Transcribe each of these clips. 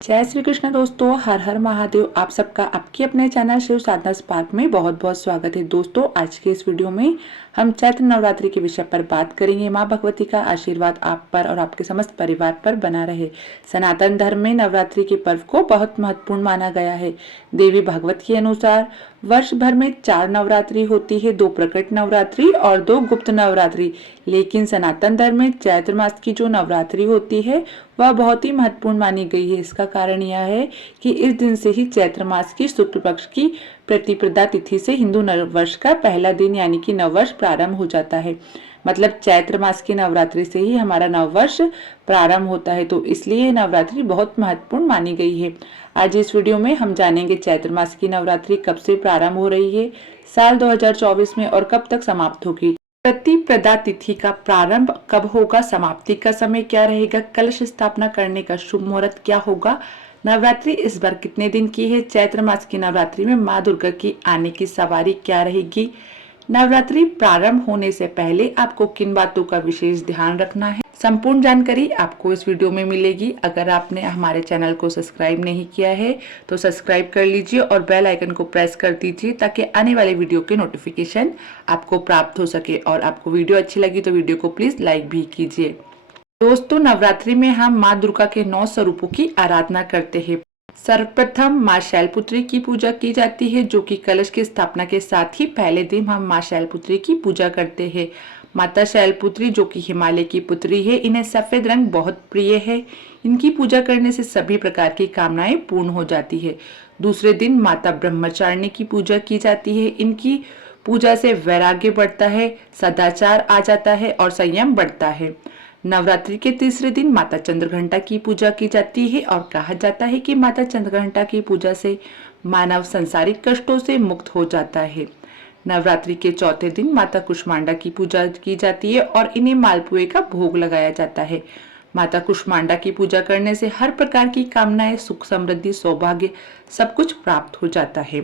जय श्री कृष्ण दोस्तों, हर हर महादेव। आप सबका आपके अपने चैनल शिव साधना स्पार्क में बहुत बहुत स्वागत है। दोस्तों, आज के इस वीडियो में हम चैत्र नवरात्रि के विषय पर बात करेंगे। माँ भगवती का आशीर्वाद आप पर और आपके समस्त परिवार पर बना रहे। सनातन धर्म में नवरात्रि के पर्व को बहुत महत्वपूर्ण माना गया है। देवी भागवत के अनुसार वर्ष भर में 4 नवरात्रि होती है, 2 प्रकट नवरात्रि और 2 गुप्त नवरात्रि। लेकिन सनातन धर्म में चैत्र मास की जो नवरात्रि होती है वह बहुत ही महत्वपूर्ण मानी गई है। इसका कारण यह है कि इस दिन से ही चैत्र मास की शुक्ल पक्ष की प्रतिपदा तिथि से हिंदू नववर्ष का पहला दिन यानी कि नववर्ष प्रारंभ हो जाता है। मतलब चैत्र मास की नवरात्रि से ही हमारा नववर्ष प्रारंभ होता है, तो इसलिए नवरात्रि बहुत महत्वपूर्ण मानी गई है। आज इस वीडियो में हम जानेंगे चैत्र मास की नवरात्रि कब से प्रारंभ हो रही है, साल 2024 में, और कब तक समाप्त होगी। प्रतिपदा तिथि का प्रारंभ कब होगा, समाप्ति का समय क्या रहेगा, कलश स्थापना करने का शुभ मुहूर्त क्या होगा, नवरात्रि इस बार कितने दिन की है, चैत्र मास की नवरात्रि में माँ दुर्गा की आने की सवारी क्या रहेगी, नवरात्रि प्रारंभ होने से पहले आपको किन बातों का विशेष ध्यान रखना है, संपूर्ण जानकारी आपको इस वीडियो में मिलेगी। अगर आपने हमारे चैनल को सब्सक्राइब नहीं किया है तो सब्सक्राइब कर लीजिए और बेल आइकन को प्रेस कर दीजिए ताकि आने वाले वीडियो के नोटिफिकेशन आपको प्राप्त हो सके। और आपको वीडियो अच्छी लगी तो वीडियो को प्लीज लाइक भी कीजिए। दोस्तों, नवरात्रि में हम माँ दुर्गा के 9 स्वरूपों की आराधना करते हैं। सर्वप्रथम माँ शैलपुत्री की पूजा की जाती है, जो कि कलश की स्थापना के साथ ही पहले दिन हम माँ शैलपुत्री की पूजा करते हैं। माता शैलपुत्री जो कि हिमालय की पुत्री है, इन्हें सफेद रंग बहुत प्रिय है। इनकी पूजा करने से सभी प्रकार की कामनाएं पूर्ण हो जाती है। दूसरे दिन माता ब्रह्मचारिणी की पूजा की जाती है। इनकी पूजा से वैराग्य बढ़ता है, सदाचार आ जाता है और संयम बढ़ता है। नवरात्रि के तीसरे दिन माता चंद्रघंटा की पूजा की जाती है और कहा जाता है कि माता चंद्रघंटा की पूजा से मानव संसारिक कष्टों से मुक्त हो जाता है। नवरात्रि के चौथे दिन माता कुष्मांडा की पूजा की जाती है और इन्हें मालपुए का भोग लगाया जाता है। माता कुष्मांडा की पूजा करने से हर प्रकार की कामनाएं, सुख, समृद्धि, सौभाग्य सब कुछ प्राप्त हो जाता है।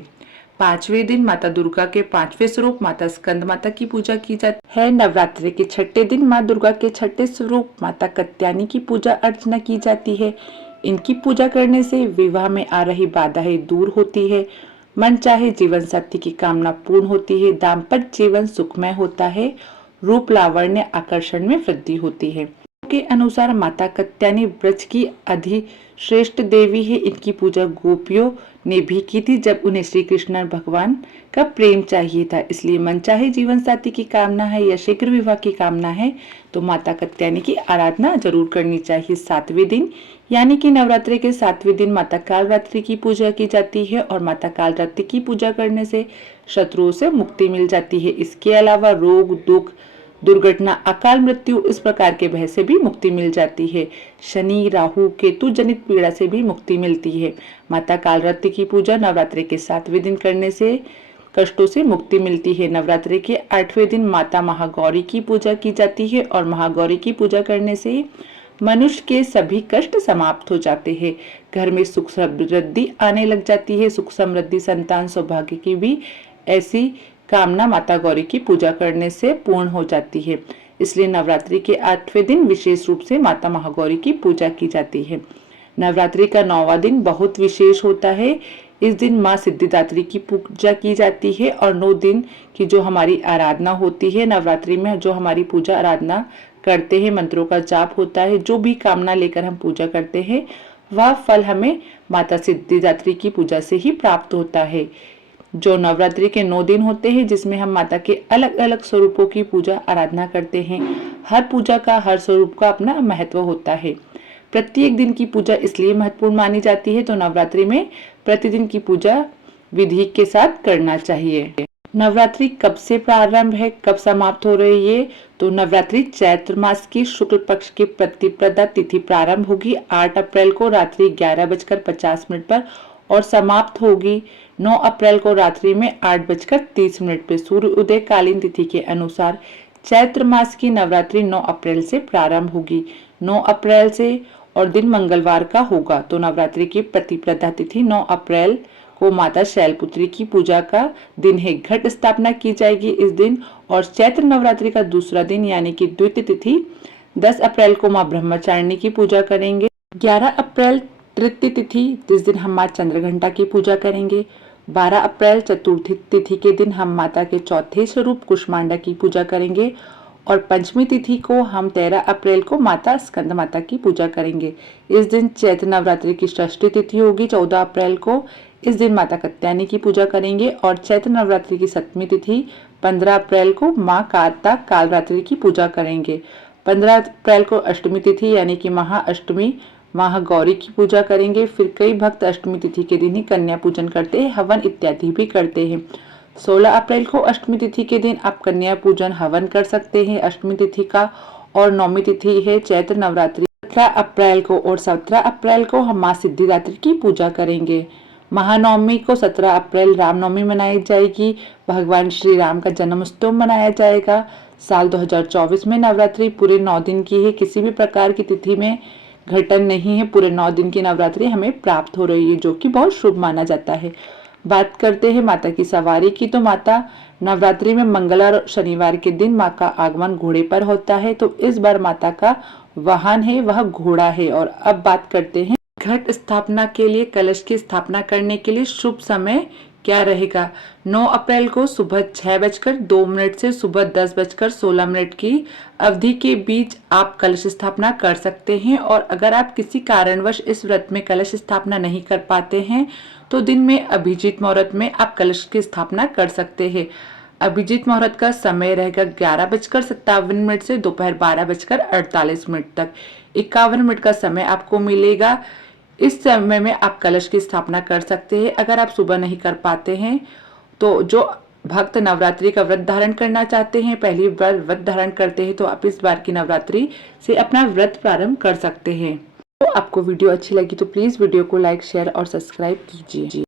पांचवें दिन माता दुर्गा के 5वें स्वरूप माता स्कंद माता की पूजा की जाती है। नवरात्रि के छठे दिन माँ दुर्गा के छठे स्वरूप माता कत्यानी की पूजा अर्चना की जाती है। इनकी पूजा करने से विवाह में आ रही बाधाएं दूर होती है, मन चाहे जीवन साथी की कामना पूर्ण होती है, दाम्पत्य जीवन सुखमय होता है, रूप लावण्य आकर्षण में वृद्धि होती है। के अनुसार माता कत्यानी ब्रज की अधिश्रेष्ठ देवी है। इनकी पूजा गोपियों ने भी की थी जब उन्हें श्री कृष्ण भगवान का प्रेम चाहिए था। इसलिए मनचाहे जीवन साथी की कामना है या शीघ्र विवाह की कामना है तो माता कत्यानी की आराधना जरूर करनी चाहिए। 7वें दिन यानी कि नवरात्रि के 7वें दिन माता कालरात्रि की पूजा की जाती है और माता कालरात्रि की पूजा करने से शत्रुओं से मुक्ति मिल जाती है। इसके अलावा रोग, दुख, दुर्घटना, अकाल मृत्यु, इस प्रकार के भय से भी मुक्ति मिल जाती है। शनि, राहु, केतु जनित पीड़ा से भी मुक्ति मिलती है। माता कालरात्रि की पूजा नवरात्रि के 7वें दिन करने से कष्टों से मुक्ति मिलती है। नवरात्रि के 8वें दिन माता महागौरी की पूजा की जाती है और महागौरी की पूजा करने से मनुष्य के सभी कष्ट समाप्त हो जाते हैं। घर में सुख समृद्धि आने लग जाती है। सुख समृद्धि, संतान, सौभाग्य की भी ऐसी कामना माता गौरी की पूजा करने से पूर्ण हो जाती है। इसलिए नवरात्रि के 8वें दिन विशेष रूप से माता महागौरी की पूजा की जाती है। नवरात्रि का 9वां दिन बहुत विशेष होता है। इस दिन माँ सिद्धिदात्री की पूजा की जाती है और 9 दिन की जो हमारी आराधना होती है, नवरात्रि में जो हमारी पूजा आराधना करते हैं, मंत्रों का जाप होता है, जो भी कामना लेकर हम पूजा करते हैं वह फल हमें माता सिद्धिदात्री की पूजा से ही प्राप्त होता है। जो नवरात्रि के 9 दिन होते हैं जिसमें हम माता के अलग अलग स्वरूपों की पूजा आराधना करते हैं। हर पूजा का, हर स्वरूप का अपना महत्व होता है। प्रत्येक दिन की पूजा इसलिए महत्वपूर्ण मानी जाती है तो नवरात्रि में प्रतिदिन की पूजा विधि के साथ करना चाहिए। नवरात्रि कब से प्रारंभ है, कब समाप्त हो रही है, तो नवरात्रि चैत्र मास की शुक्ल पक्ष की प्रतिपदा तिथि प्रारंभ होगी 8 अप्रैल को रात्रि 11:50 पर और समाप्त होगी 9 अप्रैल को रात्रि में 8:30 पर। सूर्य उदय कालीन तिथि के अनुसार चैत्र मास की नवरात्रि 9 अप्रैल से प्रारंभ होगी। 9 अप्रैल से और दिन मंगलवार का होगा, तो नवरात्रि की प्रतिपदा तिथि 9 अप्रैल को माता शैलपुत्री की पूजा का दिन है। घट स्थापना की जाएगी इस दिन और चैत्र नवरात्रि का दूसरा दिन यानी कि द्वितीय तिथि 10 अप्रैल को माँ ब्रह्मचारिणी की पूजा करेंगे। 11 अप्रैल तृतीय तिथि जिस दिन हम माँ चंद्रघंटा की पूजा करेंगे। 12 अप्रैल चतुर्थी तिथि के दिन हम माता के चौथे स्वरूप कुष्मांडा की पूजा करेंगे और पंचमी तिथि को हम 13 अप्रैल को माता स्कंद माता की पूजा करेंगे। इस दिन चैत्र नवरात्रि की षष्ठी तिथि होगी 14 अप्रैल को। इस दिन माता कात्यायनी की पूजा करेंगे और चैत्र नवरात्रि की सप्तमी तिथि 15 अप्रैल को माँ कात्ता कालरात्रि की पूजा करेंगे। 15 अप्रैल को अष्टमी तिथि यानी कि महाअष्टमी महागौरी की पूजा करेंगे। फिर कई भक्त अष्टमी तिथि के दिन ही कन्या पूजन करते हैं, हवन इत्यादि भी करते हैं। 16 अप्रैल को अष्टमी तिथि के दिन आप कन्या पूजन हवन कर सकते हैं अष्टमी तिथि का। और नौमी तिथि है चैत्र नवरात्रि 17 अप्रैल को और 17 अप्रैल को हम माँ सिद्धिदात्री की पूजा करेंगे। महानवमी को 17 अप्रैल रामनवमी मनाई जाएगी। भगवान श्री राम का जन्मोत्सव मनाया जाएगा। साल 2024 में नवरात्रि पूरे 9 दिन की है, किसी भी प्रकार की तिथि में घटन नहीं है। पूरे 9 दिन की नवरात्रि हमें प्राप्त हो रही है, जो कि बहुत शुभ माना जाता है। बात करते हैं माता की सवारी की, तो माता नवरात्रि में मंगल और शनिवार के दिन माँ का आगमन घोड़े पर होता है। तो इस बार माता का वाहन है वह घोड़ा है। और अब बात करते हैं घट स्थापना के लिए, कलश की स्थापना करने के लिए शुभ समय क्या रहेगा। 9 अप्रैल को सुबह 6:02 से सुबह 10:16 की अवधि के बीच आप कलश स्थापना कर सकते हैं। और अगर आप किसी कारणवश इस व्रत में कलश स्थापना नहीं कर पाते हैं तो दिन में अभिजीत मुहूर्त में आप कलश की स्थापना कर सकते हैं। अभिजीत मुहूर्त का समय रहेगा 11:57 से दोपहर 12:48 तक। 51 मिनट का समय आपको मिलेगा। इस समय में आप कलश की स्थापना कर सकते हैं। अगर आप सुबह नहीं कर पाते हैं तो जो भक्त नवरात्रि का व्रत धारण करना चाहते हैं, पहली बार व्रत धारण करते हैं, तो आप इस बार की नवरात्रि से अपना व्रत प्रारंभ कर सकते हैं। तो आपको वीडियो अच्छी लगी तो प्लीज वीडियो को लाइक शेयर और सब्सक्राइब कीजिए।